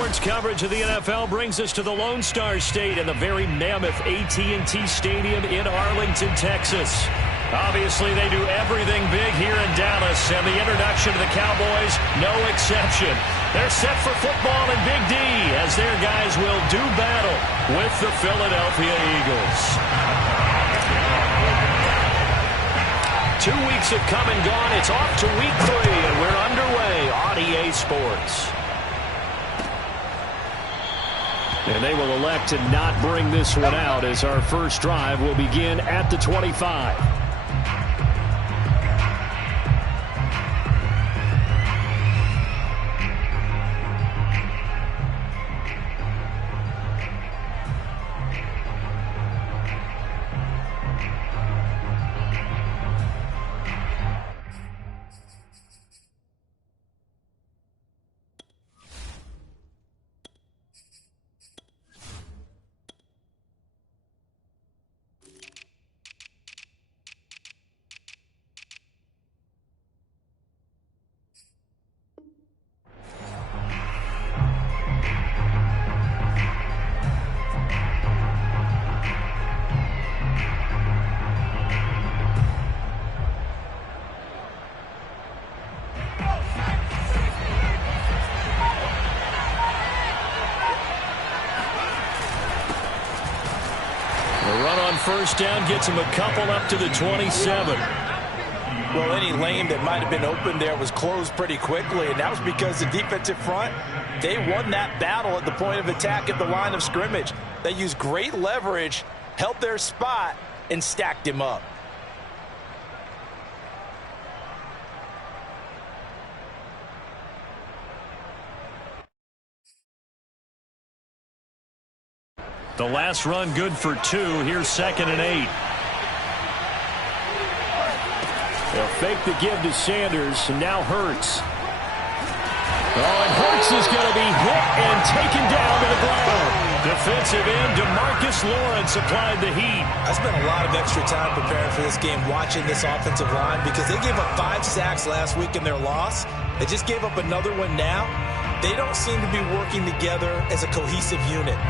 Sports coverage of the NFL brings us to the Lone Star State and the very mammoth AT&T Stadium in Arlington, Texas. Obviously, they do everything big here in Dallas, and the introduction to the Cowboys, no exception. They're set for football in Big D as their guys will do battle with the Philadelphia Eagles. 2 weeks have come and gone. It's off to week 3, and we're underway on EA Sports. And they will elect to not bring this one out as our first drive will begin at the 25. First down gets him a couple up to the 27. Well, any lane that might have been open there was closed pretty quickly, and that was because the defensive front, they won that battle at the point of attack at the line of scrimmage. They used great leverage, held their spot, and stacked him up. The last run good for 2. Here's 2nd and 8. They'll fake the give to Sanders, and now Hurts. Oh, and Hurts is going to be hit and taken down to the ground. Defensive end DeMarcus Lawrence applied the heat. I spent a lot of extra time preparing for this game watching this offensive line because they gave up 5 sacks last week in their loss. They just gave up another one now. They don't seem to be working together as a cohesive unit.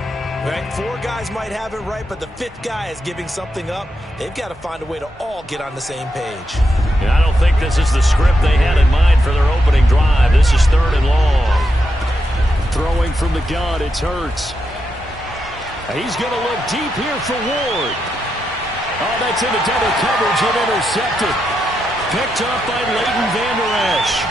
Right? 4 guys might have it right, but the 5th guy is giving something up. They've got to find a way to all get on the same page. Yeah, I don't think this is the script they had in mind for their opening drive. This is 3rd and long. Throwing from the gun, it's Hurts. He's going to look deep here for Ward. Oh, that's into double coverage and intercepted. Picked up by Leighton Vander Esch.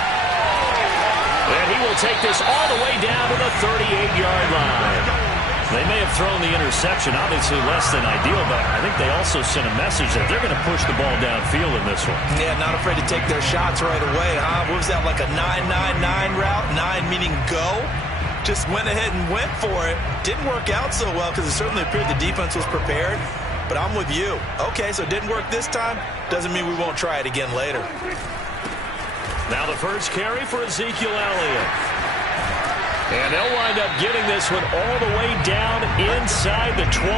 And he will take this all the way down to the 38-yard line. They may have thrown the interception, obviously less than ideal, but I think they also sent a message that they're going to push the ball downfield in this one. Yeah, not afraid to take their shots right away, huh? What was that, like a 9-9-9 route? 9 meaning go? Just went ahead and went for it. Didn't work out so well because it certainly appeared the defense was prepared, but I'm with you. Okay, so it didn't work this time. Doesn't mean we won't try it again later. Now the first carry for Ezekiel Elliott. And they'll wind up getting this one all the way down inside the 20.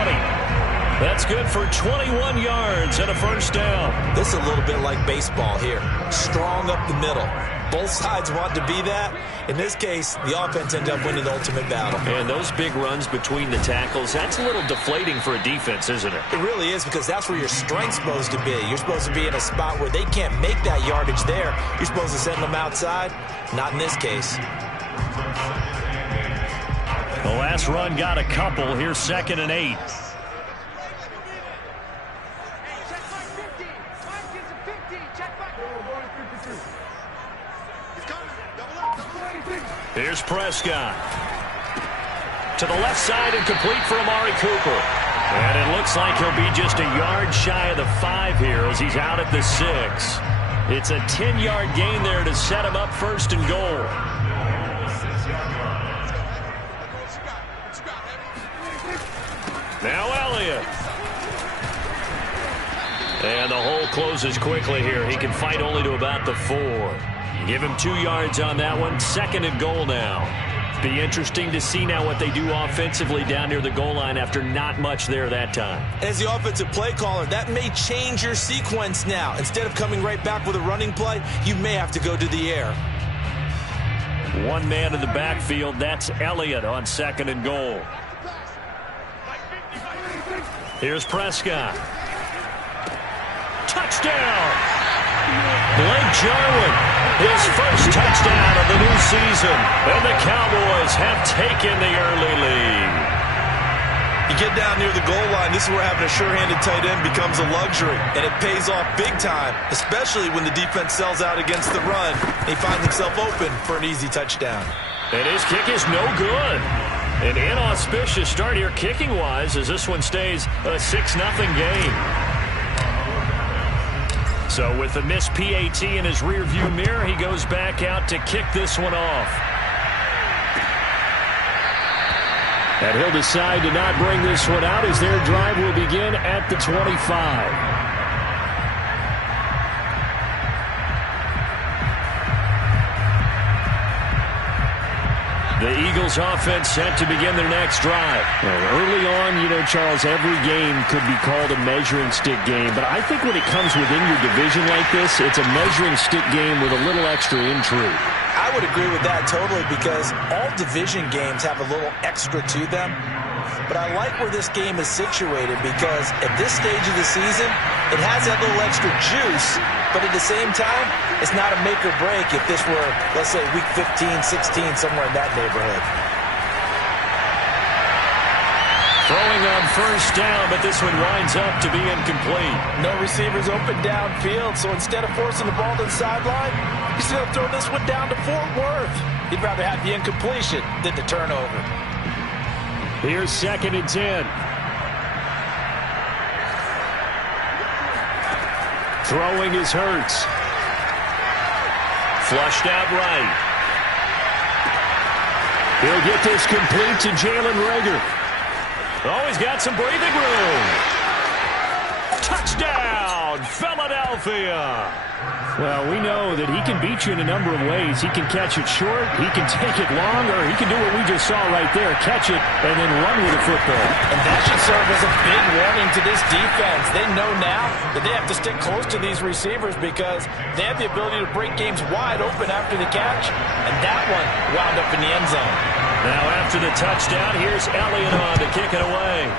That's good for 21 yards and a first down. This is a little bit like baseball here. Strong up the middle. Both sides want to be that. In this case, the offense ended up winning the ultimate battle. And those big runs between the tackles, that's a little deflating for a defense, isn't it? It really is, because that's where your strength's supposed to be. You're supposed to be in a spot where they can't make that yardage there. You're supposed to send them outside. Not in this case. The last run got a couple. Here's 2nd and 8. Here's Prescott. To the left side and complete for Amari Cooper. And it looks like he'll be just a yard shy of the 5 here as he's out at the 6. It's a 10-yard gain there to set him up 1st and goal. Now Elliott. And the hole closes quickly here. He can fight only to about the 4. Give him 2 yards on that one. 2nd and goal now. Be interesting to see now what they do offensively down near the goal line after not much there that time. As the offensive play caller, that may change your sequence now. Instead of coming right back with a running play, you may have to go to the air. One man in the backfield. That's Elliott on 2nd and goal. Here's Prescott. Touchdown! Blake Jarwin, his first touchdown of the new season. And the Cowboys have taken the early lead. You get down near the goal line, this is where having a sure-handed tight end becomes a luxury. And it pays off big time, especially when the defense sells out against the run. He finds himself open for an easy touchdown. And his kick is no good. An inauspicious start here kicking-wise as this one stays a 6-0 game. So with the missed PAT in his rearview mirror, he goes back out to kick this one off. And he'll decide to not bring this one out as their drive will begin at the 25. The Eagles offense set to begin their next drive. Well, early on, you know, Charles, every game could be called a measuring stick game. But I think when it comes within your division like this, it's a measuring stick game with a little extra intrigue. I would agree with that totally because all division games have a little extra to them. But I like where this game is situated because at this stage of the season, it has that little extra juice. But at the same time, it's not a make or break if this were, let's say, week 15, 16, somewhere in that neighborhood. Throwing on first down, but this one winds up to be incomplete. No receivers open downfield, so instead of forcing the ball to the sideline, he's going to throw this one down to Fort Worth. He'd rather have the incompletion than the turnover. Here's 2nd and 10. Throwing is Hurts. Flushed out right. He'll get this complete to Jalen Reagor. Oh, he's got some breathing room. Touchdown, Philadelphia. Well, we know that he can beat you in a number of ways. He can catch it short, he can take it long, or he can do what we just saw right there, catch it and then run with the football. And that should serve as a big warning to this defense. They know now that they have to stick close to these receivers because they have the ability to break games wide open after the catch, and that one wound up in the end zone. Now after the touchdown, here's Elliott on to kick it away.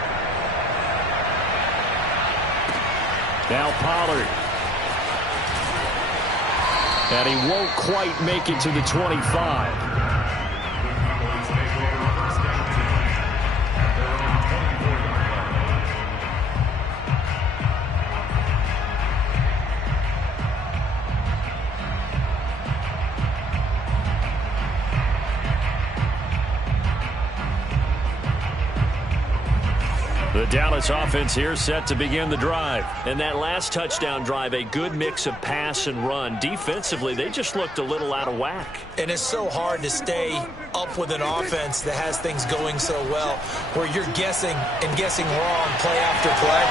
Now Pollard. And he won't quite make it to the 25. The Dallas offense here set to begin the drive. And that last touchdown drive, a good mix of pass and run. Defensively, they just looked a little out of whack. And it's so hard to stay up with an offense that has things going so well, where you're guessing and guessing wrong play after play.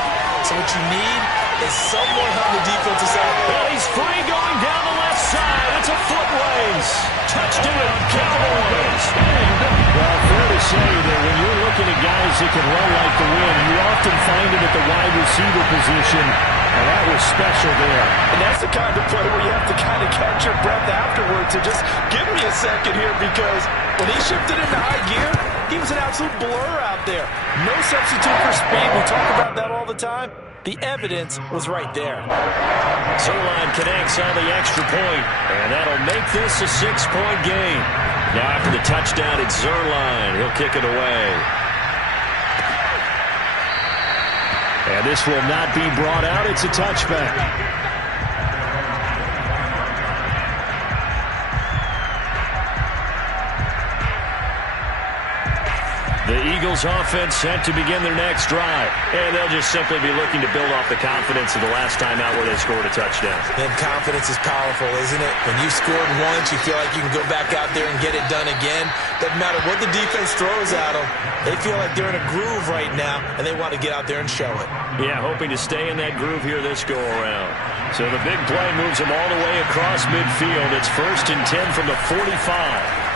So what you need is someone on the defensive side. Well, he's free going down the left side. It's a foot race. Touchdown, Cowboys. Well, fair to say that when you're looking at guys that can run like the wind, you often find them at the wide receiver position, and that was special there. And that's the kind of play where you have to kind of catch your breath afterwards and just give me a second here because when he shifted into high gear, he was an absolute blur out there. No substitute for speed. We talk about that all the time. The evidence was right there. Zerline connects on the extra point, and that'll make this a 6-point game. Now after the touchdown, it's Zerline. He'll kick it away. And this will not be brought out. It's a touchback. The Eagles offense set to begin their next drive. And they'll just simply be looking to build off the confidence of the last time out where they scored a touchdown. And confidence is powerful, isn't it? When you scored once, you feel like you can go back out there and get it done again. Doesn't matter what the defense throws at them. They feel like they're in a groove right now, and they want to get out there and show it. Yeah, hoping to stay in that groove here this go-around. So the big play moves them all the way across midfield. It's 1st and 10 from the 45.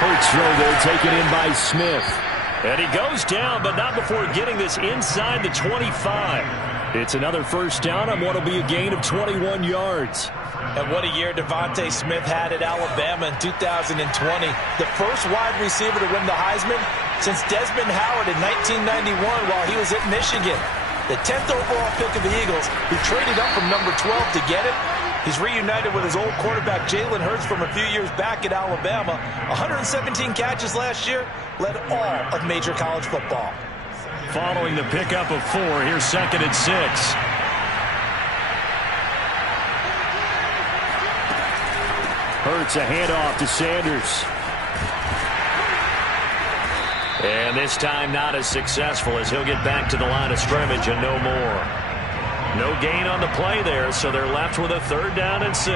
Hurts throw there, taken in by Smith. And he goes down, but not before getting this inside the 25. It's another first down on what will be a gain of 21 yards. And what a year Devontae Smith had at Alabama in 2020. The first wide receiver to win the Heisman since Desmond Howard in 1991 while he was at Michigan. The 10th overall pick of the Eagles, who traded up from number 12 to get it. He's reunited with his old quarterback Jalen Hurts from a few years back at Alabama. 117 catches last year, led all of major college football. Following the pickup of 4, here's 2nd and 6. Hurts a handoff to Sanders. And this time not as successful as he'll get back to the line of scrimmage and no more. No gain on the play there, so they're left with a 3rd down and 6.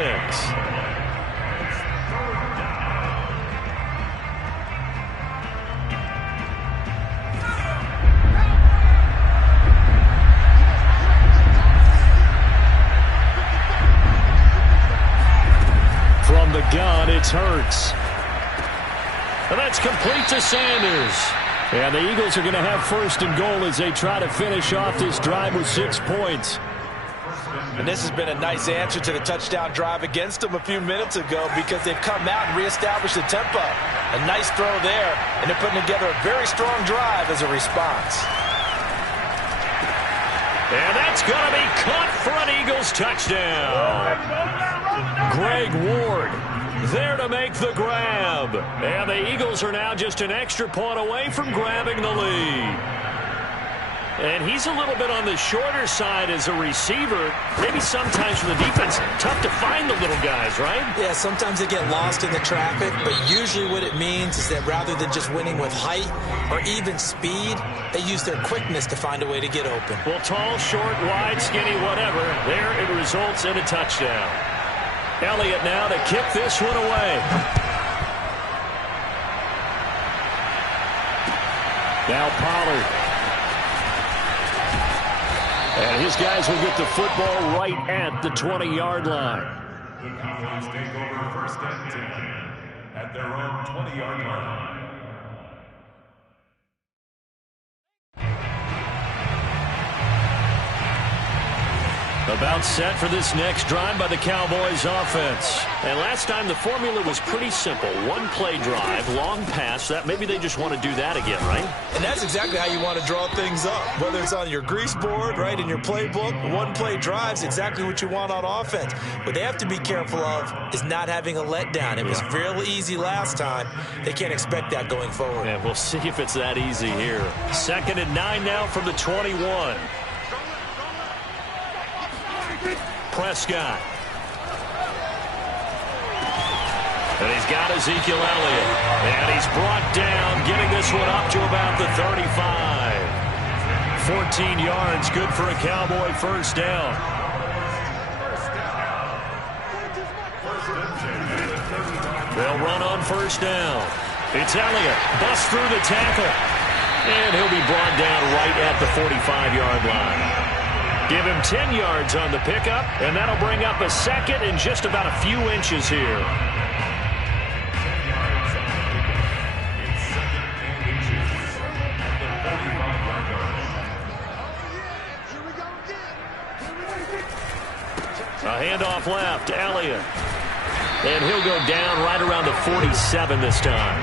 From the gun, it's Hurts. And that's complete to Sanders. And the Eagles are going to have 1st and goal as they try to finish off this drive with 6 points. And this has been a nice answer to the touchdown drive against them a few minutes ago because they've come out and reestablished the tempo. A nice throw there, and they're putting together a very strong drive as a response. And that's going to be caught for an Eagles touchdown. Greg Ward there to make the grab. And the Eagles are now just an extra point away from grabbing the lead. And he's a little bit on the shorter side as a receiver. Maybe sometimes for the defense, tough to find the little guys, right? Yeah, sometimes they get lost in the traffic, but usually what it means is that rather than just winning with height or even speed, they use their quickness to find a way to get open. Well, tall, short, wide, skinny, whatever, there it results in a touchdown. Elliott now to kick this one away. Now Pollard. And his guys will get the football right at the 20-yard line. The Cowboys take over 1st and 10 at their own 20-yard line. About set for this next drive by the Cowboys offense. And last time the formula was pretty simple. 1-play drive, long pass. That maybe they just want to do that again, right? And that's exactly how you want to draw things up. Whether it's on your grease board, right, in your playbook, 1-play drive's exactly what you want on offense. What they have to be careful of is not having a letdown. It was real easy last time. They can't expect that going forward. Yeah, we'll see if it's that easy here. 2nd and 9 now from the 21. Prescott. And he's got Ezekiel Elliott. And he's brought down, getting this one up to about the 35. 14 yards, good for a Cowboy 1st down. They'll run on 1st down. It's Elliott. Busts through the tackle. And he'll be brought down right at the 45-yard line. Give him 10 yards on the pickup, and that'll bring up a 2nd and just about a few inches here. A handoff left, Elliott. And he'll go down right around the 47 this time.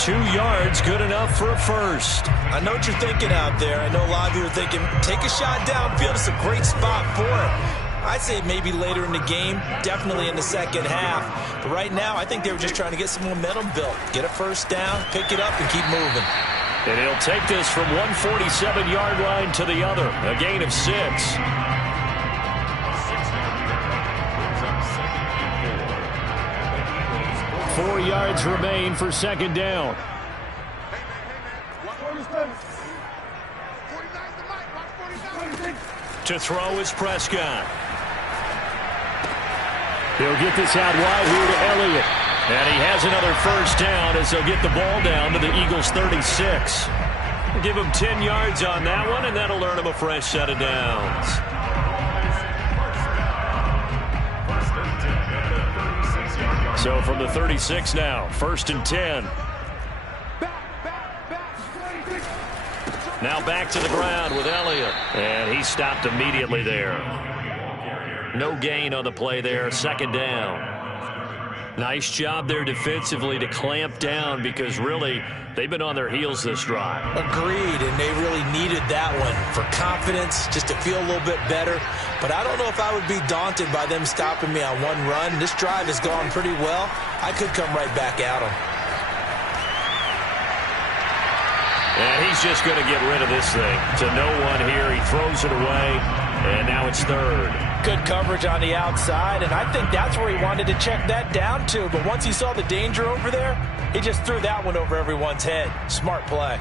2 yards, good enough for a 1st. I know what you're thinking out there. I know a lot of you are thinking, take a shot downfield. It's a great spot for it. I'd say maybe later in the game, definitely in the 2nd half. But right now, I think they were just trying to get some momentum built. Get a 1st down, pick it up, and keep moving. And he'll take this from one 47-yard line to the other. A gain of 6. 4 yards remain for 2nd down. To throw is Prescott. He'll get this out wide here to Elliott. And he has another 1st down as they'll get the ball down to the Eagles' 36. Give him 10 yards on that one, and that'll earn him a fresh set of downs. So from the 36 now, 1st and 10. Now back to the ground with Elliott. And he stopped immediately there. No gain on the play there. Second down. Nice job there defensively to clamp down because really they've been on their heels this drive. Agreed, and they really needed that one for confidence, just to feel a little bit better. But I don't know if I would be daunted by them stopping me on one run. This drive has gone pretty well. I could come right back at them. And he's just going to get rid of this thing to no one here. He throws it away, and now it's third. Good coverage on the outside, and I think that's where he wanted to check that down to. But once he saw the danger over there, he just threw that one over everyone's head. Smart play.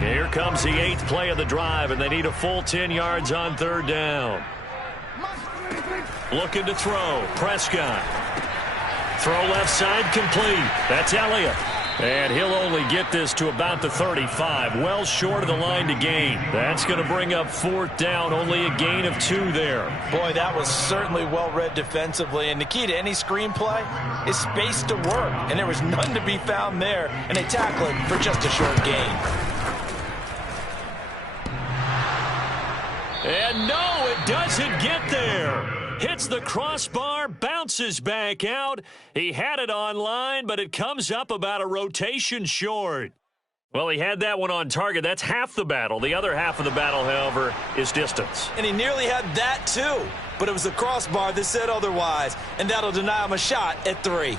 Here comes the 8th play of the drive, and they need a full 10 yards on third down. Looking to throw. Prescott. Throw left side complete. That's Elliott. And he'll only get this to about the 35. Well short of the line to gain. That's going to bring up fourth down. Only a gain of 2 there. Boy, that was certainly well read defensively. And the key to any screenplay is space to work. And there was none to be found there. And they tackle it for just a short gain. And no, it doesn't get there. Hits the crossbar, bounces back out. He had it online, but it comes up about a rotation short. Well, he had that one on target. That's half the battle. The other half of the battle, however, is distance. And he nearly had that, too. But it was the crossbar that said otherwise, and that'll deny him a shot at 3.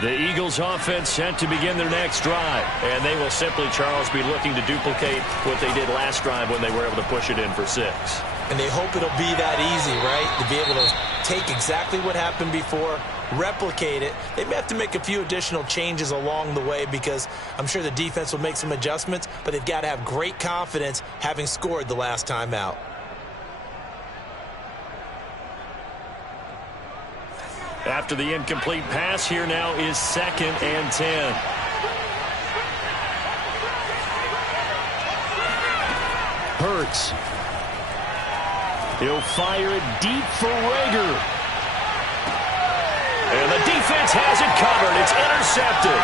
The Eagles offense set to begin their next drive. And they will simply, Charles, be looking to duplicate what they did last drive when they were able to push it in for 6. And they hope it'll be that easy, right? To be able to take exactly what happened before, replicate it. They may have to make a few additional changes along the way because I'm sure the defense will make some adjustments, but they've got to have great confidence having scored the last time out. After the incomplete pass, here now is 2nd and 10. Hurts. He'll fire it deep for Rager. And the defense has it covered. It's intercepted.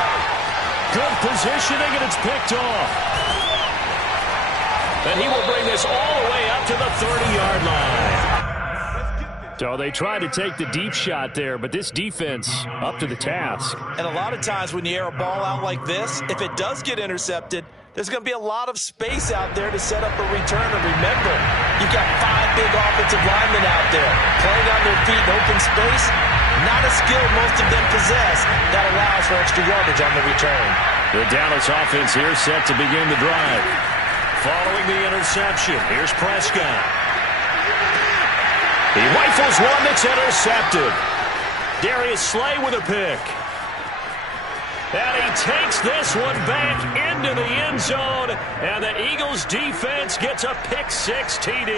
Good positioning, and it's picked off. And he will bring this all the way up to the 30-yard line. So they try to take the deep shot there, but this defense up to the task. And a lot of times when you air a ball out like this, if it does get intercepted, there's going to be a lot of space out there to set up a return. And remember, you've got 5 big offensive linemen out there playing on their feet in open space. Not a skill most of them possess that allows for extra yardage on the return. The Dallas offense here set to begin the drive. Following the interception, here's Prescott. He rifles one that's intercepted. Darius Slay with a pick. And he takes this one back into the end zone. And the Eagles defense gets a pick-6 TD.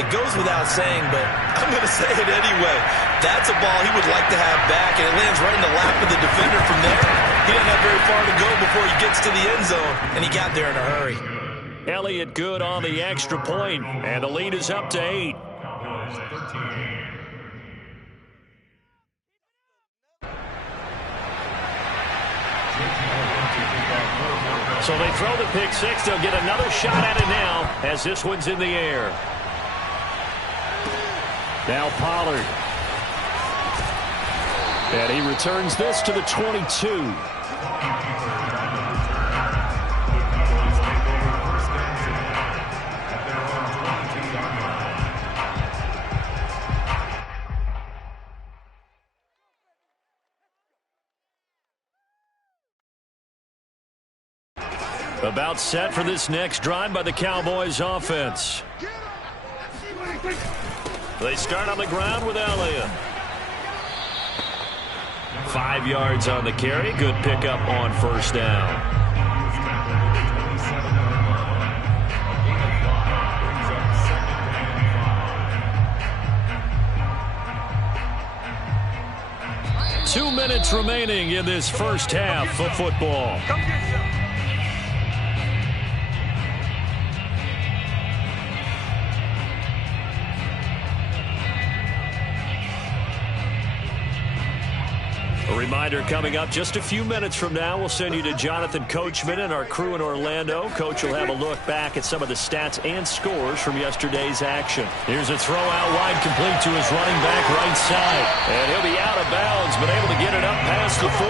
It goes without saying, but I'm going to say it anyway. That's a ball he would like to have back, and it lands right in the lap of the defender from there. He doesn't have very far to go before he gets to the end zone, and he got there in a hurry. Elliott good on the extra point, and the lead is up to 8. So they throw the pick-6. They'll get another shot at it now as this one's in the air. Now Pollard. And he returns this to the 22. About set for this next drive by the Cowboys offense. They start on the ground with Elliott. 5 yards on the carry. Good pickup on first down. Two minutes remaining in this first half of football. A reminder coming up just a few minutes from now, we'll send you to Jonathan Coachman and our crew in Orlando. Coach will have a look back at some of the stats and scores from yesterday's action. Here's a throw out wide, complete to his running back right side. And he'll be out of bounds, but able to get it up past the 45.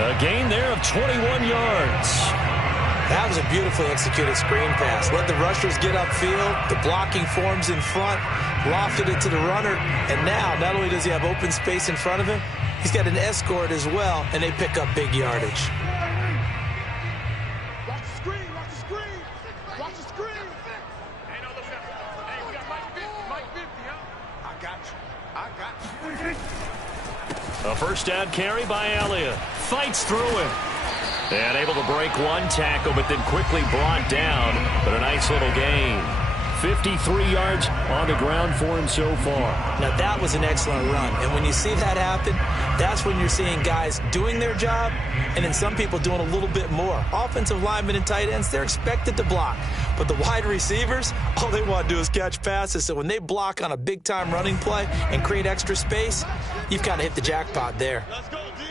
A gain there of 21 yards. That was a beautifully executed screen pass. Let the rushers get upfield. The blocking forms in front. Lofted it to the runner. And now, not only does he have open space in front of him, he's got an escort as well, and they pick up big yardage. Watch the screen, watch the screen. Watch the screen. Hey, no, look up. Hey, we got Mike 50, huh? I got you. A first down carry by Elliott. Fights through him. And able to break one tackle, but then quickly brought down. But a nice little gain. 53 yards on the ground for him so far. Now, that was an excellent run. And when you see that happen, that's when you're seeing guys doing their job and then some people doing a little bit more. Offensive linemen and tight ends, they're expected to block. But the wide receivers, all they want to do is catch passes. So when they block on a big-time running play and create extra space, you've kind of hit the jackpot there. Let's go, D.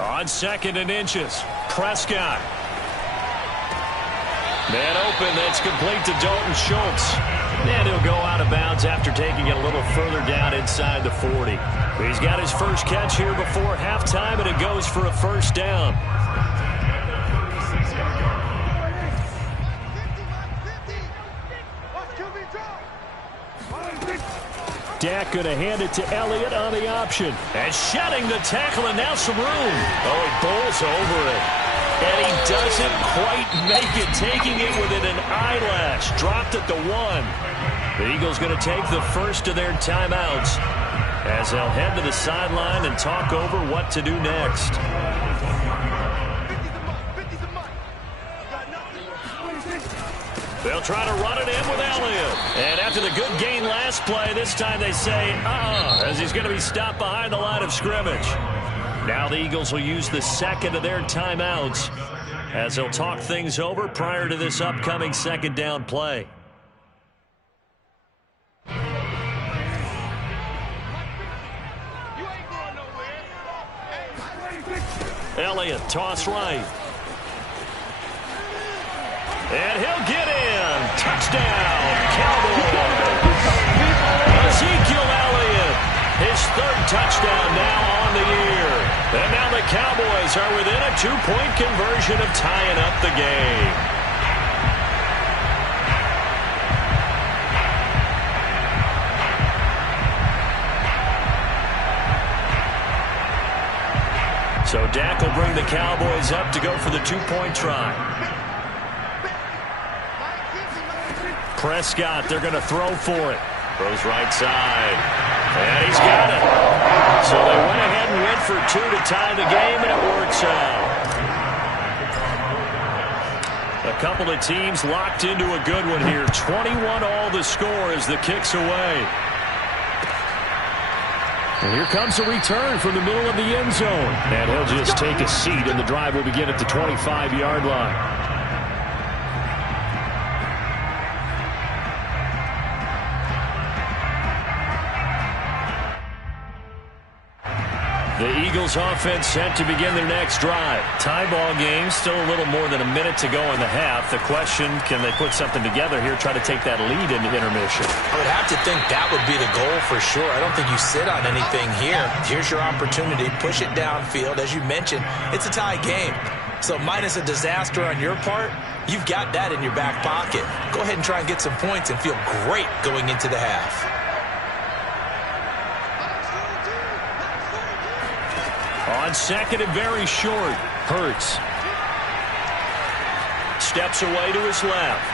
On 2nd and inches, Prescott. Man open, that's complete to Dalton Schultz. And he'll go out of bounds after taking it a little further down inside the 40. He's got his first catch here before halftime, and it goes for a first down. Dak going to hand it to Elliott on the option. And shedding the tackle, and now some room. Oh, he bowls over it. And he doesn't quite make it, taking it within an eyelash. Dropped at the 1. The Eagles going to take the first of their timeouts as they'll head to the sideline and talk over what to do next. They'll try to run it in with Elliott. And after the good gain last play, this time they say, as he's going to be stopped behind the line of scrimmage. Now the Eagles will use the second of their timeouts as they'll talk things over prior to this upcoming second down play. Elliott, toss right. And he'll get in. Touchdown, Cowboys. Ezekiel Elliott, his 3rd touchdown now on the year. And now the Cowboys are within a 2-point conversion of tying up the game. So Dak will bring the Cowboys up to go for the 2-point try. Prescott, they're going to throw for it. Throws right side. And he's got it. So they went ahead and went for 2 to tie the game, and it works out. A couple of teams locked into a good one here. 21 all the score as the kick's away. And here comes a return from the middle of the end zone. And he'll just take a seat, and the drive will begin at the 25-yard line. The Eagles offense set to begin their next drive. Tie ball game, still a little more than a minute to go in the half. The question, can they put something together here, try to take that lead into intermission? I would have to think that would be the goal for sure. I don't think you sit on anything here. Here's your opportunity. Push it downfield. As you mentioned, it's a tie game. So minus a disaster on your part, you've got that in your back pocket. Go ahead and try and get some points and feel great going into the half. On 2nd and very short, Hurts steps away to his left.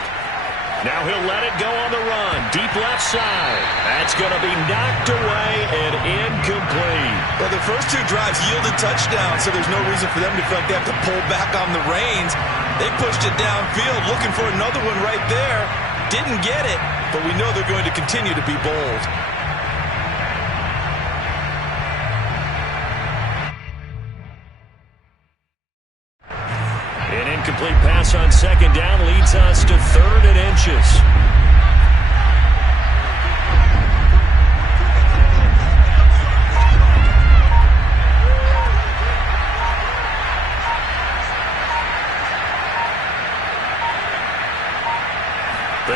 Now he'll let it go on the run. Deep left side. That's going to be knocked away and incomplete. Well, the first 2 drives yielded touchdowns, so there's no reason for them to feel like they have to pull back on the reins. They pushed it downfield, looking for another one right there. Didn't get it, but we know they're going to continue to be bold. Incomplete pass on 2nd down leads us to 3rd and inches.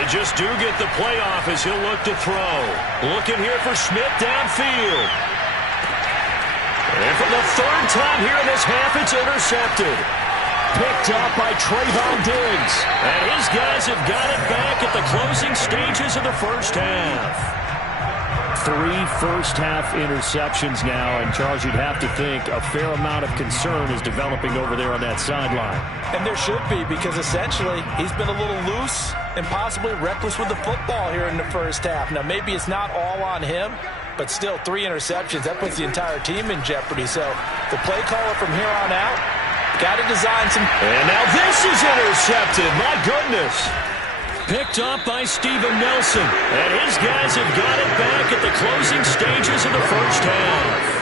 They just do get the playoff as he'll look to throw. Looking here for Schmidt downfield. And for the third time here in this half, it's intercepted. Picked up by Trayvon Diggs. And his guys have got it back at the closing stages of the first half. 3 first-half interceptions now, and Charles, you'd have to think a fair amount of concern is developing over there on that sideline. And there should be, because essentially he's been a little loose and possibly reckless with the football here in the first half. Now, maybe it's not all on him, but still 3 interceptions. That puts the entire team in jeopardy. So the play caller from here on out got to design some. And now this is intercepted. My goodness. Picked up by Steven Nelson. And his guys have got it back at the closing stages of the first half.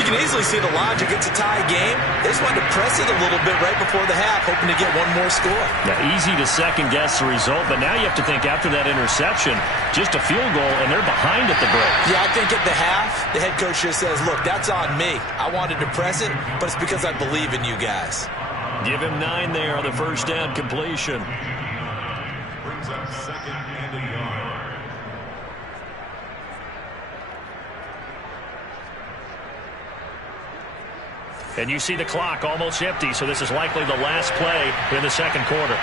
You can easily see the logic. It's a tie game. They just wanted to press it a little bit right before the half, hoping to get one more score. Now, easy to second-guess the result, but now you have to think after that interception, just a field goal, and they're behind at the break. Yeah, I think at the half, the head coach just says, look, that's on me. I wanted to press it, but it's because I believe in you guys. Give him 9 there on the first down completion. Brings up 2nd and a yard. And you see the clock almost empty, so this is likely the last play in the second quarter.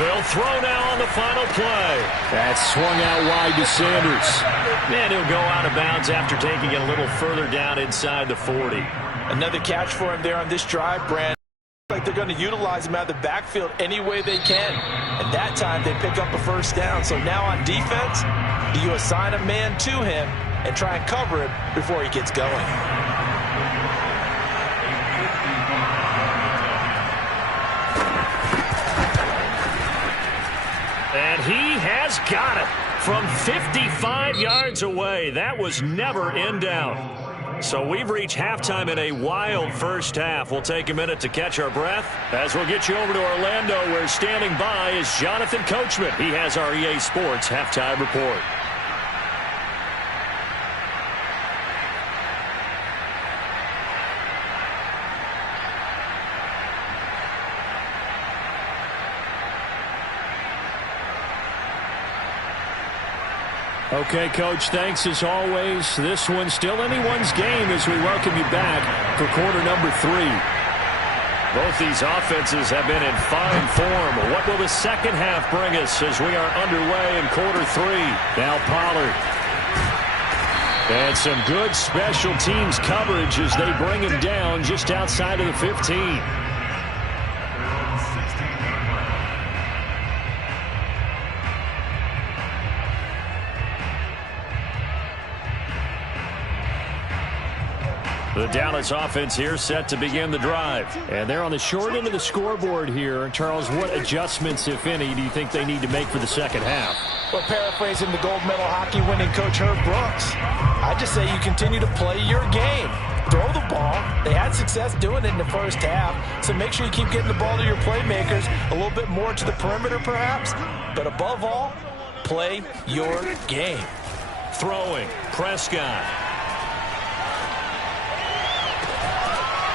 They'll throw now on the final play. That swung out wide to Sanders. And he'll go out of bounds after taking it a little further down inside the 40. Another catch for him there on this drive, Brand. Like they're going to utilize him out of the backfield any way they can. And that time they pick up a first down. So now on defense, do you assign a man to him and try and cover him before he gets going? And he has got it from 55 yards away. That was never in doubt. So we've reached halftime in a wild first half. We'll take a minute to catch our breath as we'll get you over to Orlando, where standing by is Jonathan Coachman. He has our EA Sports halftime report. Okay, Coach, thanks as always. This one's still anyone's game as we welcome you back for quarter number 3. Both these offenses have been in fine form. What will the second half bring us as we are underway in quarter 3? Now Pollard. And some good special teams coverage as they bring him down just outside of the 15. The Dallas offense here set to begin the drive. And they're on the short end of the scoreboard here. Charles, what adjustments, if any, do you think they need to make for the second half? Well, paraphrasing the gold medal hockey winning coach Herb Brooks, I just say you continue to play your game. Throw the ball. They had success doing it in the first half, so make sure you keep getting the ball to your playmakers, a little bit more to the perimeter perhaps, but above all, play your game. Throwing, Prescott.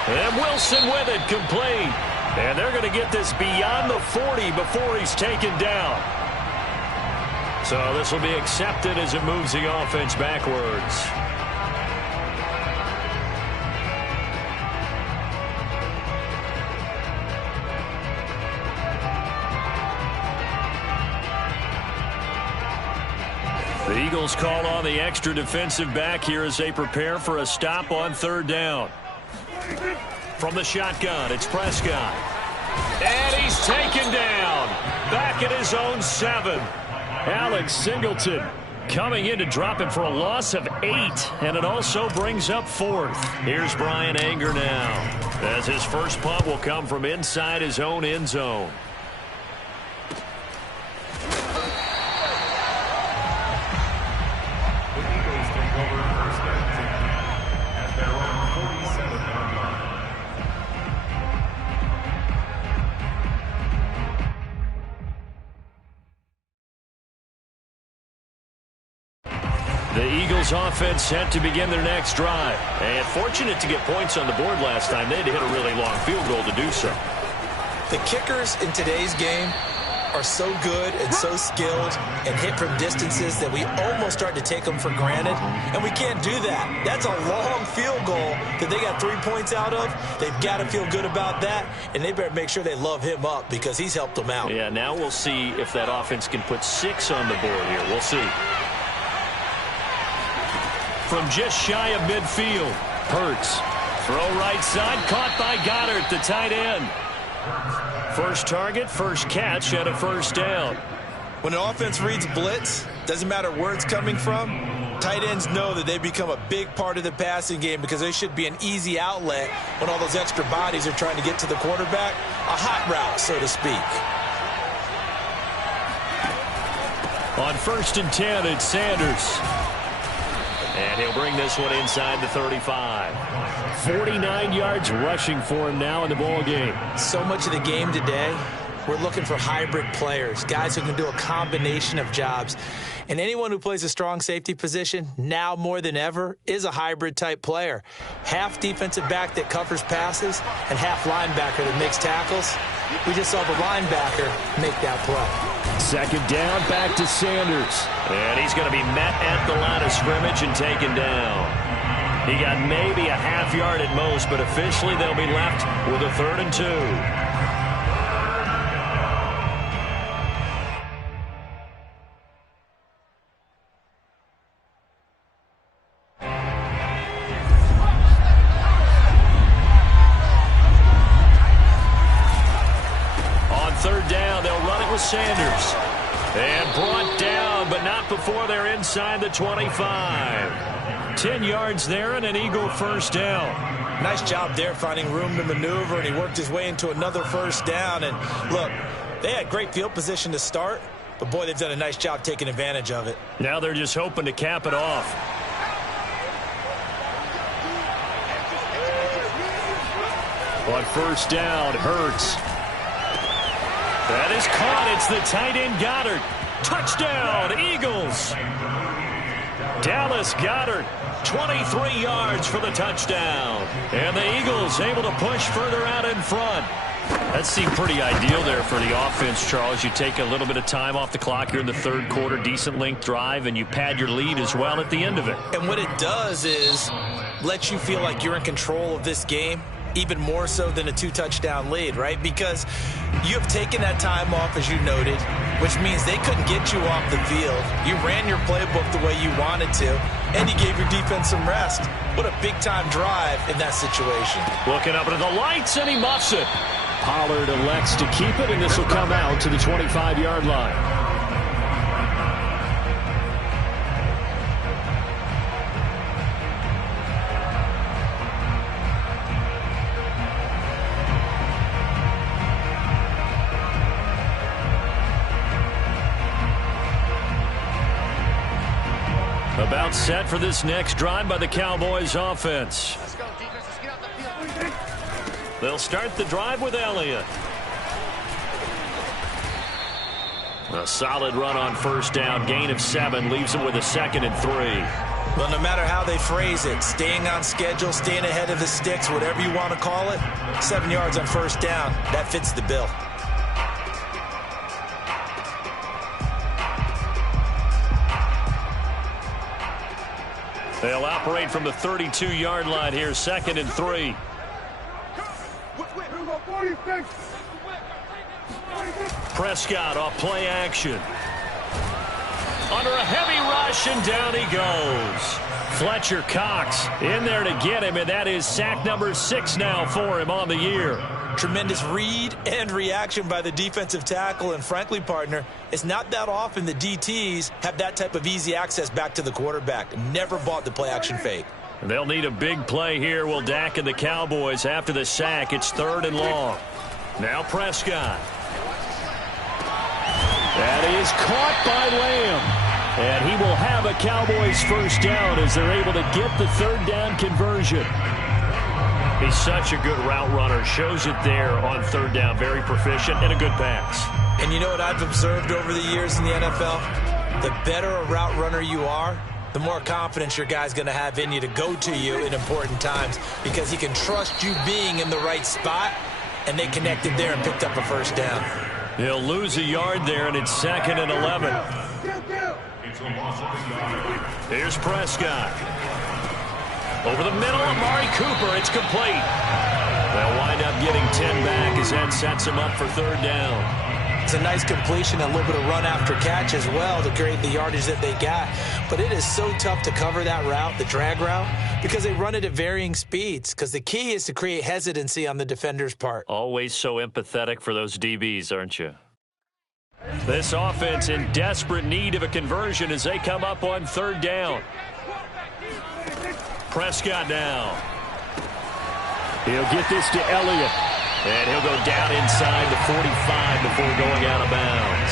And Wilson with it, complete. And they're going to get this beyond the 40 before he's taken down. So this will be accepted as it moves the offense backwards. The Eagles call on the extra defensive back here as they prepare for a stop on third down. From the shotgun, it's Prescott. And he's taken down. Back at his own 7. Alex Singleton coming in to drop him for a loss of 8. And it also brings up 4th. Here's Brian Anger now, as his first punt will come from inside his own end zone. The Eagles offense set to begin their next drive. And fortunate to get points on the board last time. They had to hit a really long field goal to do so. The kickers in today's game are so good and so skilled and hit from distances that we almost start to take them for granted, and we can't do that. That's a long field goal that they got 3 points out of. They've got to feel good about that, and they better make sure they love him up because he's helped them out. Yeah, now we'll see if that offense can put 6 on the board here. We'll see. From just shy of midfield, Hurts. Throw right side, caught by Goddard, the tight end. First target, first catch, and a first down. When an offense reads blitz, doesn't matter where it's coming from, tight ends know that they become a big part of the passing game because they should be an easy outlet when all those extra bodies are trying to get to the quarterback. A hot route, so to speak. On 1st and 10, it's Sanders. And he'll bring this one inside the 35. 49 yards rushing for him now in the ball game. So much of the game today, we're looking for hybrid players, guys who can do a combination of jobs. And anyone who plays a strong safety position, now more than ever, is a hybrid-type player. Half defensive back that covers passes and half linebacker that makes tackles. We just saw the linebacker make that play. Second down, back to Sanders. And he's going to be met at the line of scrimmage and taken down. He got maybe a half yard at most, but officially they'll be left with a 3rd and 2. On 3rd down, they'll run it with Sanders. And brought down, but not before they're inside the 25. 10 yards there and an Eagle first down. Nice job there finding room to maneuver, and he worked his way into another first down. And look, they had great field position to start, but boy, they've done a nice job taking advantage of it. Now they're just hoping to cap it off. On 1st down, Hurts. That is caught. It's the tight end Goddard. Touchdown, Eagles. Dallas Goddard, 23 yards for the touchdown. And the Eagles able to push further out in front. That seemed pretty ideal there for the offense, Charles. You take a little bit of time off the clock here in the 3rd quarter, decent length drive, and you pad your lead as well at the end of it. And what it does is let you feel like you're in control of this game, even more so than a 2-touchdown lead, right? Because you have taken that time off, as you noted, which means they couldn't get you off the field. You ran your playbook the way you wanted to, and you gave your defense some rest. What a big-time drive in that situation. Looking up into the lights, and he muffs it. Pollard elects to keep it, and this will come out to the 25-yard line. About set for this next drive by the Cowboys offense. Let's go, defense. Let's get out the field. They'll start the drive with Elliott. A solid run on 1st down. Gain of 7 leaves them with a 2nd and 3. Well, no matter how they phrase it, staying on schedule, staying ahead of the sticks, whatever you want to call it, 7 yards on 1st down, that fits the bill. They'll operate from the 32-yard line here, 2nd and 3. Prescott off play action. Under a heavy rush, and down he goes. Fletcher Cox in there to get him, and that is sack number 6 now for him on the year. Tremendous read and reaction by the defensive tackle, and frankly, partner, it's not that often the DTs have that type of easy access back to the quarterback. Never bought the play-action fake. They'll need a big play here, will Dak and the Cowboys after the sack. It's 3rd and long. Now Prescott. That is caught by Lamb. And he will have a Cowboys first down as they're able to get the 3rd down conversion. He's such a good route runner. Shows it there on 3rd down. Very proficient and a good pass. And you know what I've observed over the years in the NFL? The better a route runner you are, the more confidence your guy's going to have in you to go to you in important times because he can trust you being in the right spot, and they connected there and picked up a first down. He'll lose a yard there, and it's 2nd and 11. It's a loss of a yard. Here's Prescott. Over the middle, Amari Cooper. It's complete. They'll wind up getting 10 back as that sets him up for 3rd down. It's a nice completion, a little bit of run after catch as well to create the yardage that they got. But it is so tough to cover that route, the drag route, because they run it at varying speeds. Because the key is to create hesitancy on the defender's part. Always so empathetic for those DBs, aren't you? This offense in desperate need of a conversion as they come up on 3rd down. Prescott now. He'll get this to Elliott. And he'll go down inside the 45 before going out of bounds.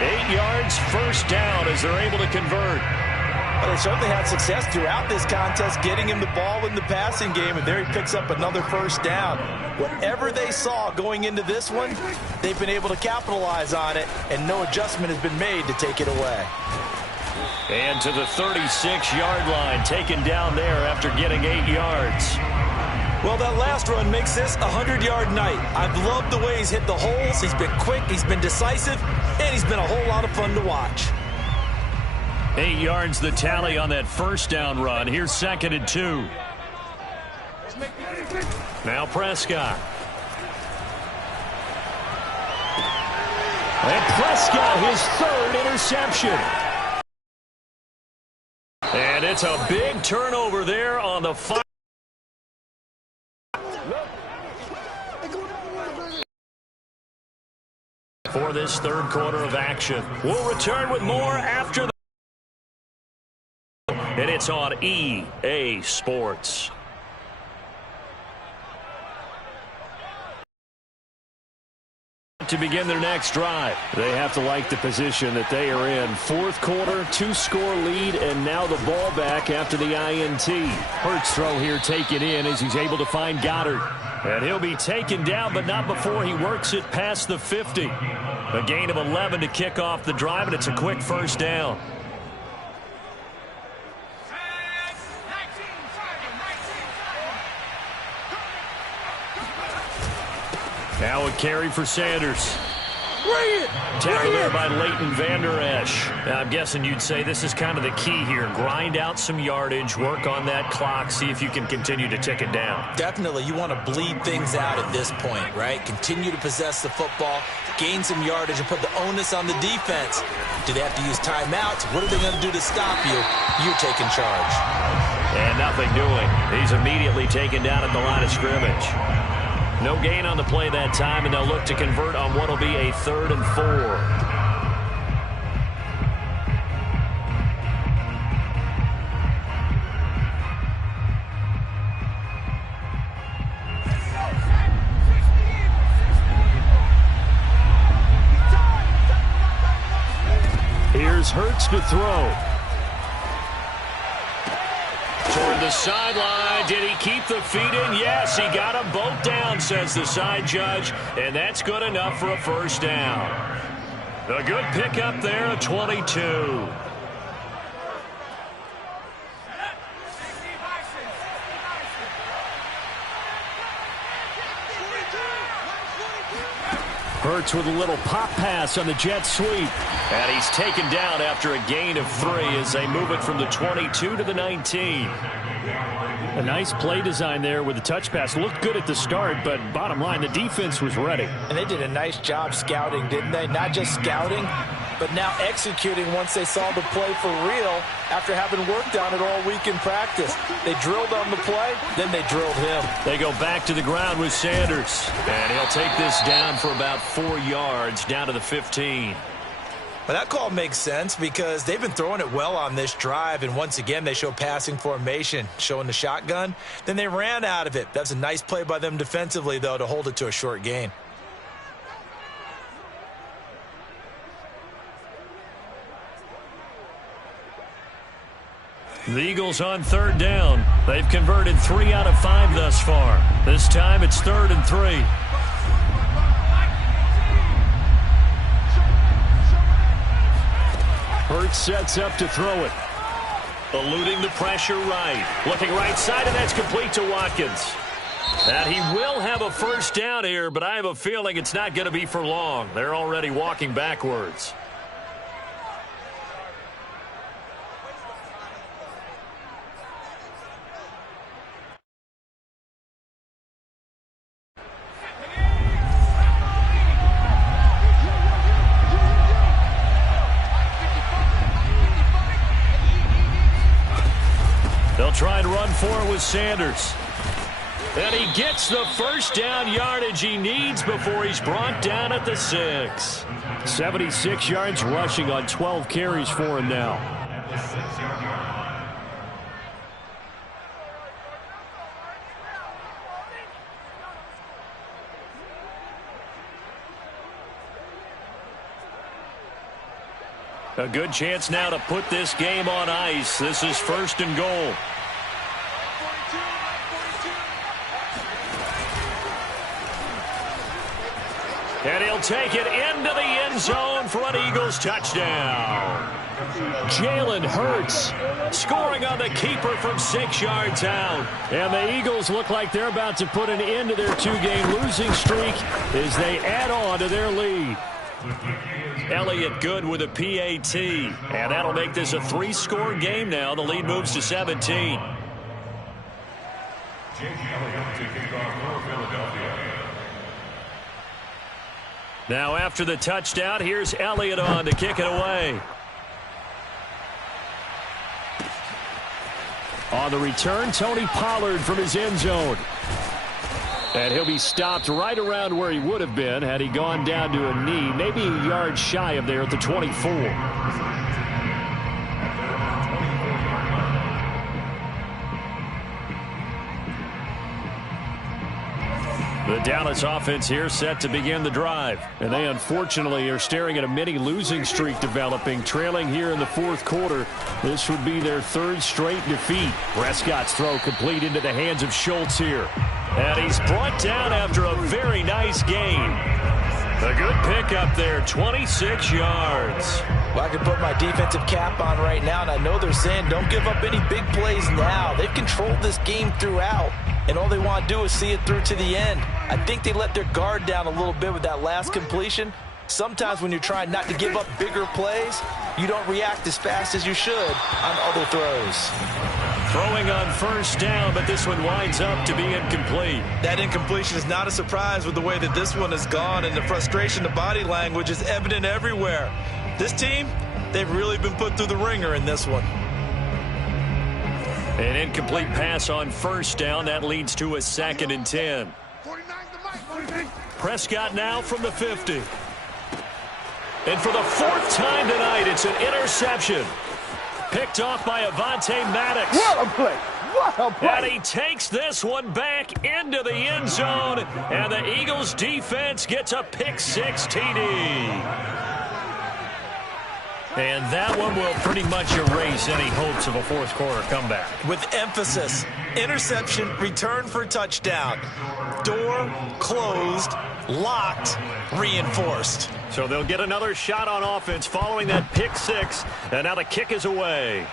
8 yards, 1st down as they're able to convert. Well, they certainly had success throughout this contest, getting him the ball in the passing game, and there he picks up another 1st down. Whatever they saw going into this one, they've been able to capitalize on it, and no adjustment has been made to take it away. And to the 36-yard line, taken down there after getting 8 yards. Well, that last run makes this a 100-yard night. I've loved the way he's hit the holes. He's been quick, he's been decisive, and he's been a whole lot of fun to watch. 8 yards the tally on that 1st down run. Here's 2nd and 2. Now Prescott. And Prescott, his 3rd interception. And it's a big turnover there on the final. For this 3rd quarter of action. We'll return with more after the... And it's on EA Sports. To begin their next drive. They have to like the position that they are in. 4th quarter, 2-score lead, and now the ball back after the INT. Hurts throw here taken in as he's able to find Goddard. And he'll be taken down, but not before he works it past the 50. A gain of 11 to kick off the drive, and it's a quick 1st down. Now a carry for Sanders. Tackled there by Leighton Vander Esch. Now, I'm guessing you'd say this is kind of the key here. Grind out some yardage, work on that clock, see if you can continue to tick it down. Definitely. You want to bleed things out at this point, right? Continue to possess the football, gain some yardage, and put the onus on the defense. Do they have to use timeouts? What are they going to do to stop you? You're taking charge. And nothing doing. He's immediately taken down at the line of scrimmage. No gain on the play that time, and they'll look to convert on what will be a 3rd and 4. Here's Hurts to throw. Toward the sideline. Did he keep the feet in? Yes, he got them both down, says the side judge, and that's good enough for a 1st down. A good pickup there at 22. Hurts with a little pop pass on the jet sweep. And he's taken down after a gain of 3 as they move it from the 22 to the 19. A nice play design there with the touch pass. Looked good at the start, but bottom line, the defense was ready. And they did a nice job scouting, didn't they? Not just scouting, but now executing once they saw the play for real after having worked on it all week in practice. They drilled on the play, then they drilled him. They go back to the ground with Sanders. And he'll take this down for about 4 yards, down to the 15. But that call makes sense because they've been throwing it well on this drive, and once again they show passing formation, showing the shotgun. Then they ran out of it. That's a nice play by them defensively, though, to hold it to a short gain. The Eagles on 3rd down. They've converted 3 out of 5 thus far. This time it's 3rd and 3. Hurts sets up to throw it. Eluding the pressure right. Looking right side, and that's complete to Watkins. And he will have a first down here, but I have a feeling it's not going to be for long. They're already walking backwards. They'll try and run for it with Sanders. And he gets the first down yardage he needs before he's brought down at the 6. 76 yards rushing on 12 carries for him now. A good chance now to put this game on ice. This is 1st and goal. And he'll take it into the end zone for an Eagles touchdown. Jalen Hurts scoring on the keeper from 6 yards out. And the Eagles look like they're about to put an end to their 2-game losing streak as they add on to their lead. Elliott good with a PAT. And that'll make this a 3-score game now. The lead moves to 17. Now after the touchdown, here's Elliott on to kick it away. On the return, Tony Pollard from his end zone. And he'll be stopped right around where he would have been had he gone down to a knee, maybe a yard shy of there at the 24. The Dallas offense here set to begin the drive. And they unfortunately are staring at a mini losing streak developing, trailing here in the 4th quarter. This would be their 3rd straight defeat. Prescott's throw complete into the hands of Schultz here. And he's brought down after a very nice gain. A good pickup there, 26 yards. Well, I can put my defensive cap on right now, and I know they're saying don't give up any big plays now. They've controlled this game throughout, and all they want to do is see it through to the end. I think they let their guard down a little bit with that last completion. Sometimes when you're trying not to give up bigger plays, you don't react as fast as you should on other throws. Throwing on 1st down, but this one winds up to be incomplete. That incompletion is not a surprise with the way that this one has gone, and the frustration, the body language is evident everywhere. This team, they've really been put through the ringer in this one. An incomplete pass on 1st down. That leads to a 2nd and 10. Prescott now from the 50. And for the 4th time tonight, it's an interception. Picked off by Avonte Maddox. What a play. What a play. And he takes this one back into the end zone. And the Eagles defense gets a pick-6 TD. And that one will pretty much erase any hopes of a 4th quarter comeback. With emphasis, interception, return for touchdown. Door closed, locked, reinforced. So they'll get another shot on offense following that pick-6. And now the kick is away.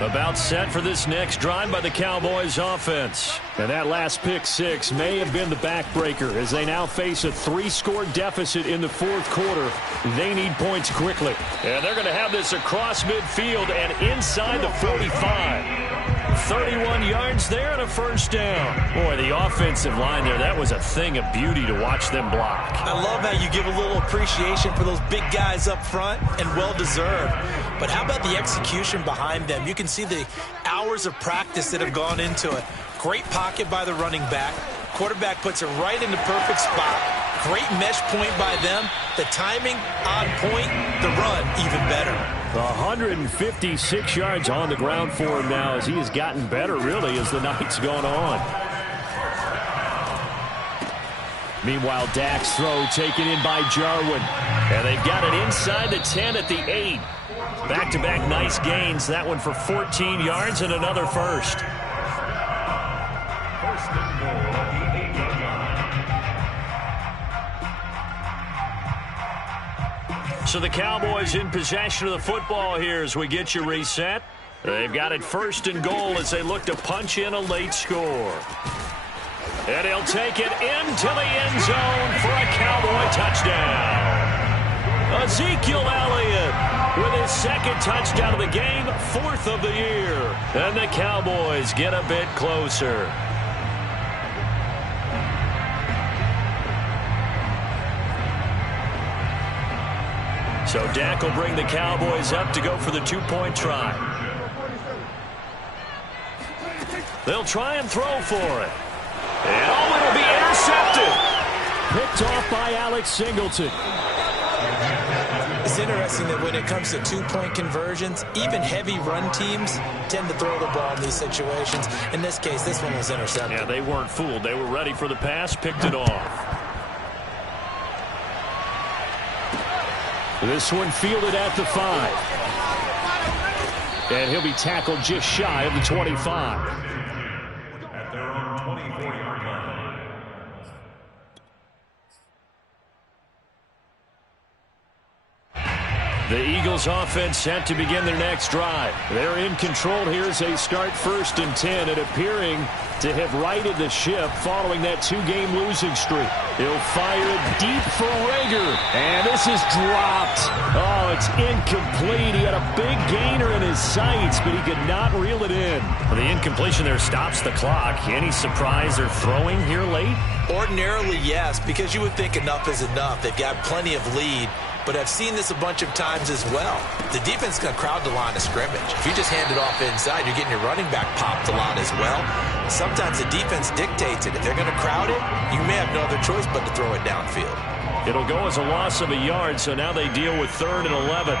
About set for this next drive by the Cowboys offense. And that last pick-6 may have been the backbreaker as they now face a 3-score deficit in the 4th quarter. They need points quickly. And they're going to have this across midfield and inside the 45. 31 yards there and a 1st down. Boy, the offensive line there, that was a thing of beauty to watch them block. I love how you give a little appreciation for those big guys up front, and well-deserved. But how about the execution behind them? You can see the hours of practice that have gone into it. Great pocket by the running back. Quarterback puts it right in the perfect spot. Great mesh point by them. The timing on point. The run even better. 156 yards on the ground for him now as he has gotten better, really, as the night's gone on. Meanwhile, Dak's throw taken in by Jarwin. And they've got it inside the 10 at the 8. Back-to-back nice gains. That one for 14 yards and another first. First and goal at the 8-yard line. So the Cowboys in possession of the football here as we get you reset. They've got it first and goal as they look to punch in a late score. And he'll take it into the end zone for a Cowboy touchdown. Ezekiel Elliott with his second touchdown of the game, 4th of the year. And the Cowboys get a bit closer. So Dak will bring the Cowboys up to go for the 2-point try. They'll try and throw for it. And it'll be intercepted. Picked off by Alex Singleton. It's interesting that when it comes to two-point conversions, even heavy run teams tend to throw the ball in these situations. In this case, this one was intercepted. Yeah, they weren't fooled. They were ready for the pass, picked it off. This one fielded at the 5. And he'll be tackled just shy of the 25. At their own 24-yard line. The Eagles offense set to begin their next drive. They're in control here as they start 1st and 10 and appearing to have righted the ship following that 2-game losing streak. He'll fire it deep for Rager. And this is dropped. Oh, it's incomplete. He had a big gainer in his sights, but he could not reel it in. Well, the incompletion there stops the clock. Any surprise they're throwing here late? Ordinarily, yes, because you would think enough is enough. They've got plenty of lead. But I've seen this a bunch of times as well. The defense is going to crowd the line of scrimmage. If you just hand it off inside, you're getting your running back popped a lot as well. Sometimes the defense dictates it. If they're going to crowd it, you may have no other choice but to throw it downfield. It'll go as a loss of a yard, so now they deal with 3rd and 11.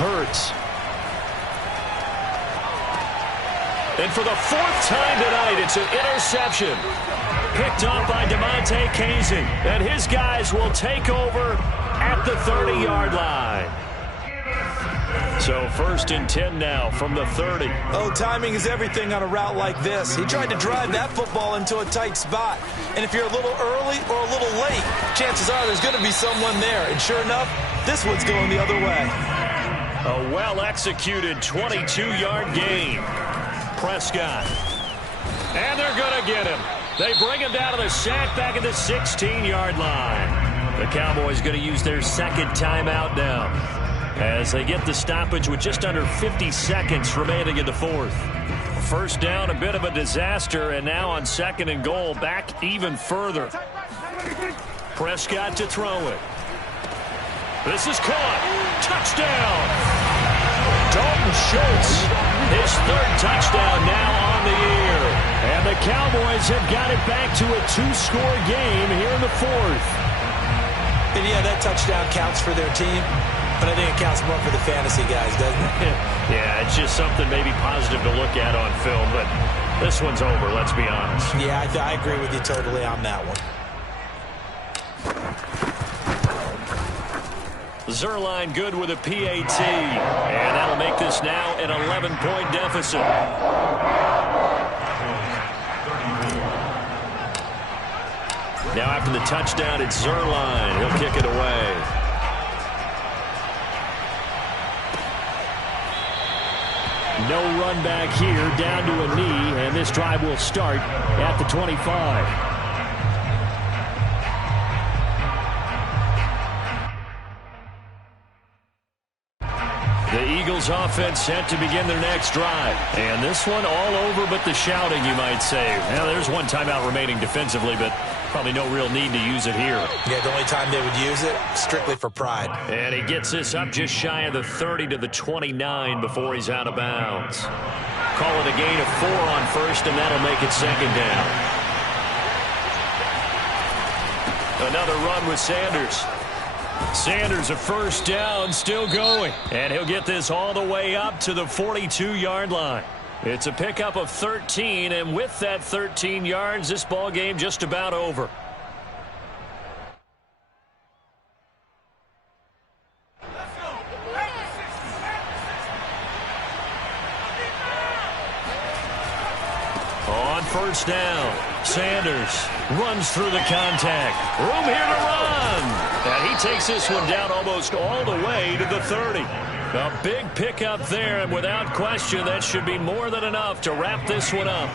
Hurts. And for the 4th time tonight, it's an interception. Picked up by DeMonte Casey. And his guys will take over at the 30-yard line. So 1st and 10 now from the 30. Oh, timing is everything on a route like this. He tried to drive that football into a tight spot. And if you're a little early or a little late, chances are there's going to be someone there. And sure enough, this one's going the other way. A well-executed 22-yard gain. Prescott. And they're going to get him. They bring him down to the sack back at the 16-yard line. The Cowboys going to use their second timeout now as they get the stoppage with just under 50 seconds remaining in the 4th. First down, a bit of a disaster, and now on 2nd and goal, back even further. Prescott to throw it. This is caught. Touchdown. Dalton Schultz, his 3rd touchdown now on the year. And the Cowboys have got it back to a 2-score game here in the 4th. And yeah, that touchdown counts for their team, but I think it counts more for the fantasy guys, doesn't it? Yeah, it's just something maybe positive to look at on film, but this one's over, let's be honest. Yeah, I agree with you totally on that one. Zerline good with a PAT. And that'll make this now an 11-point deficit. Now after the touchdown, it's Zerline. He'll kick it away. No run back here, down to a knee, and this drive will start at the 25. The Eagles offense set to begin their next drive. And this one all over but the shouting, you might say. Now, there's one timeout remaining defensively, but probably no real need to use it here. Yeah, the only time they would use it, strictly for pride. And he gets this up just shy of the 30 to the 29 before he's out of bounds. Call it a gain of 4 on 1st, and that'll make it 2nd down. Another run with Sanders. Sanders, a first down, still going. And he'll get this all the way up to the 42-yard line. It's a pickup of 13, and with that 13 yards, this ball game just about over. On first down, Sanders runs through the contact. Room here to run. And he takes this one down almost all the way to the 30. A big pickup there, and without question, that should be more than enough to wrap this one up.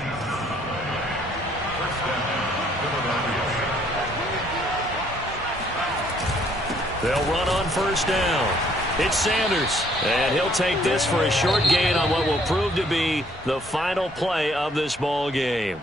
They'll run on first down. It's Sanders, and he'll take this for a short gain on what will prove to be the final play of this ball game.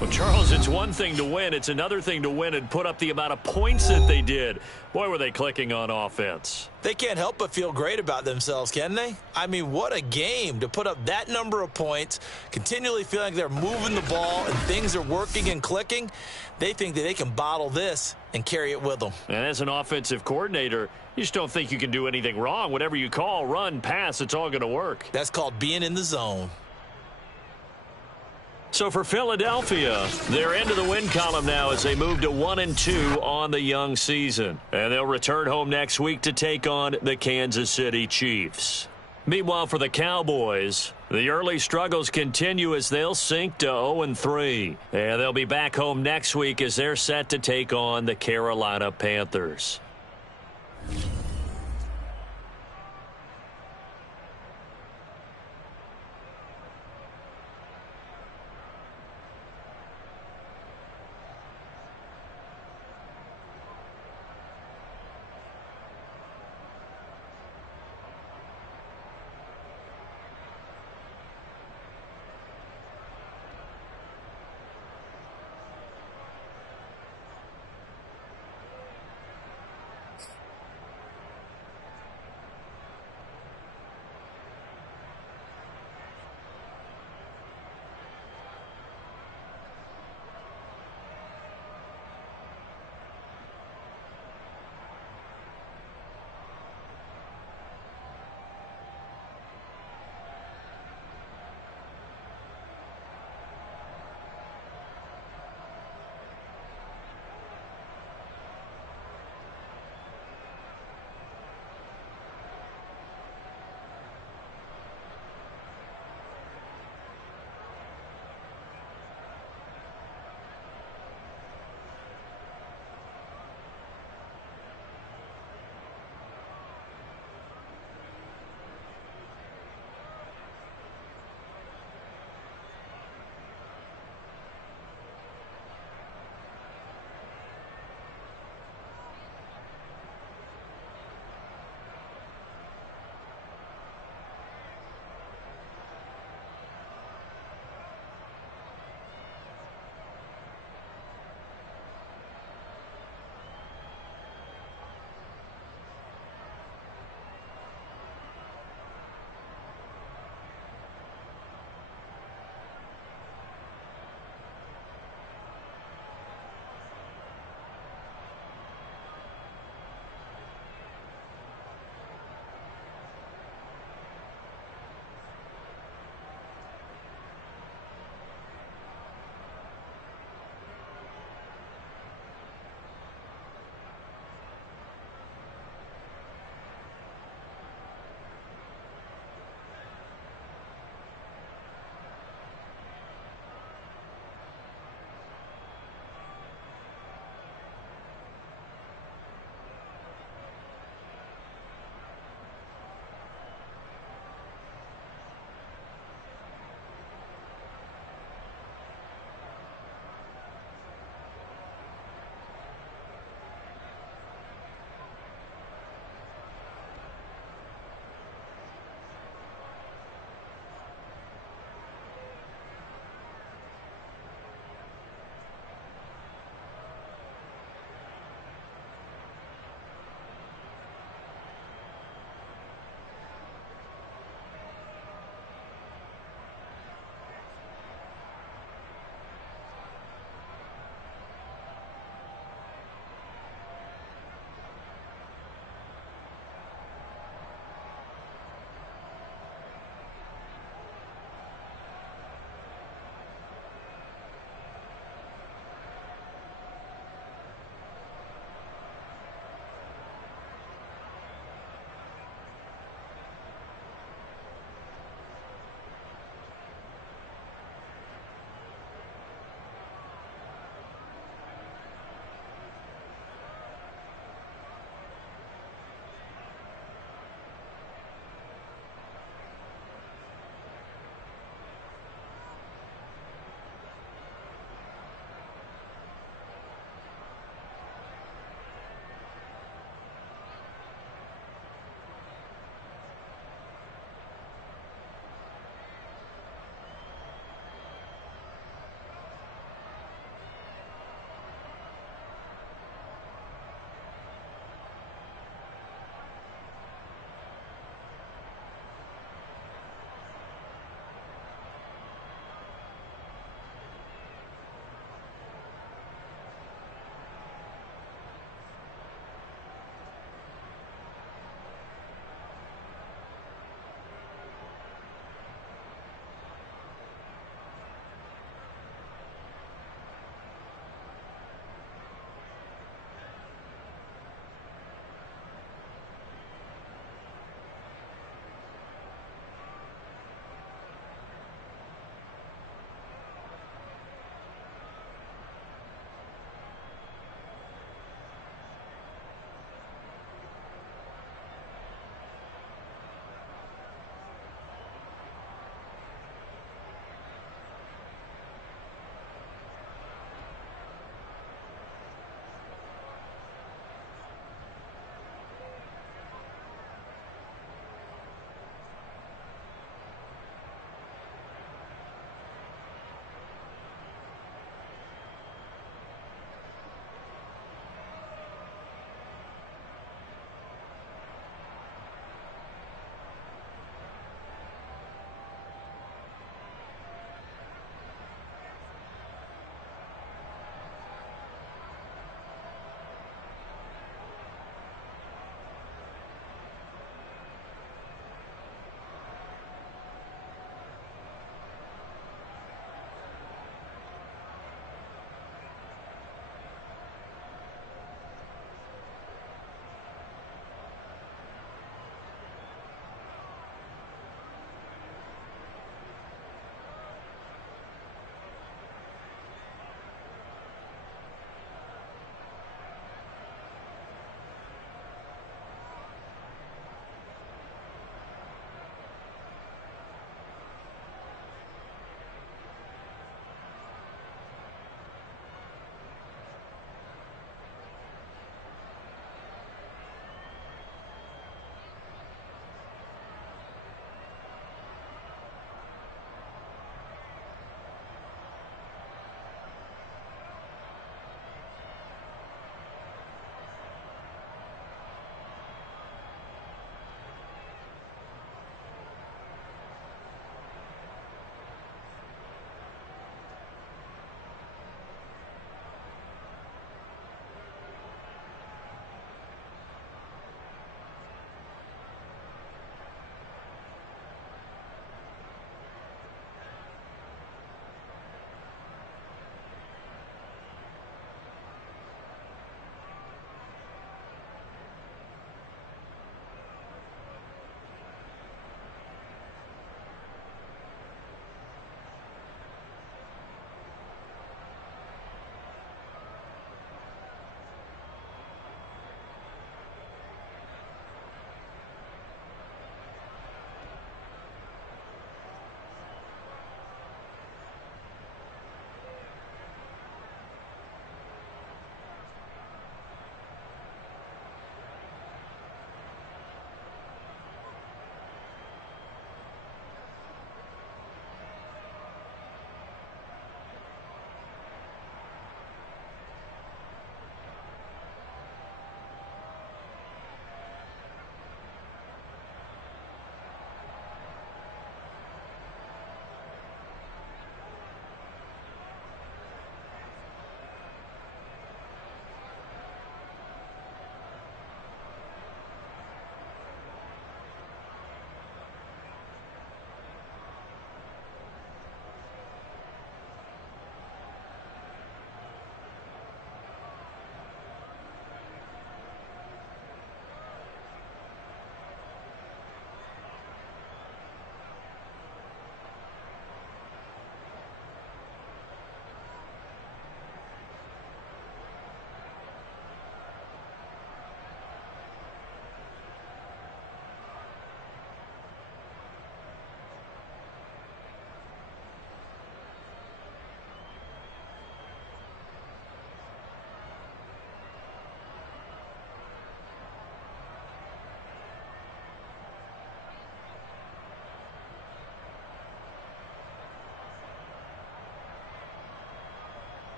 Well, Charles, it's one thing to win. It's another thing to win and put up the amount of points that they did. Boy, were they clicking on offense. They can't help but feel great about themselves, can they? I mean, what a game to put up that number of points, continually feeling like they're moving the ball and things are working and clicking. They think that they can bottle this and carry it with them. And as an offensive coordinator, you just don't think you can do anything wrong. Whatever you call, run, pass, it's all going to work. That's called being in the zone. So for Philadelphia, they're into the win column now as they move to 1-2 on the young season. And they'll return home next week to take on the Kansas City Chiefs. Meanwhile, for the Cowboys, the early struggles continue as they'll sink to 0-3. And they'll be back home next week as they're set to take on the Carolina Panthers.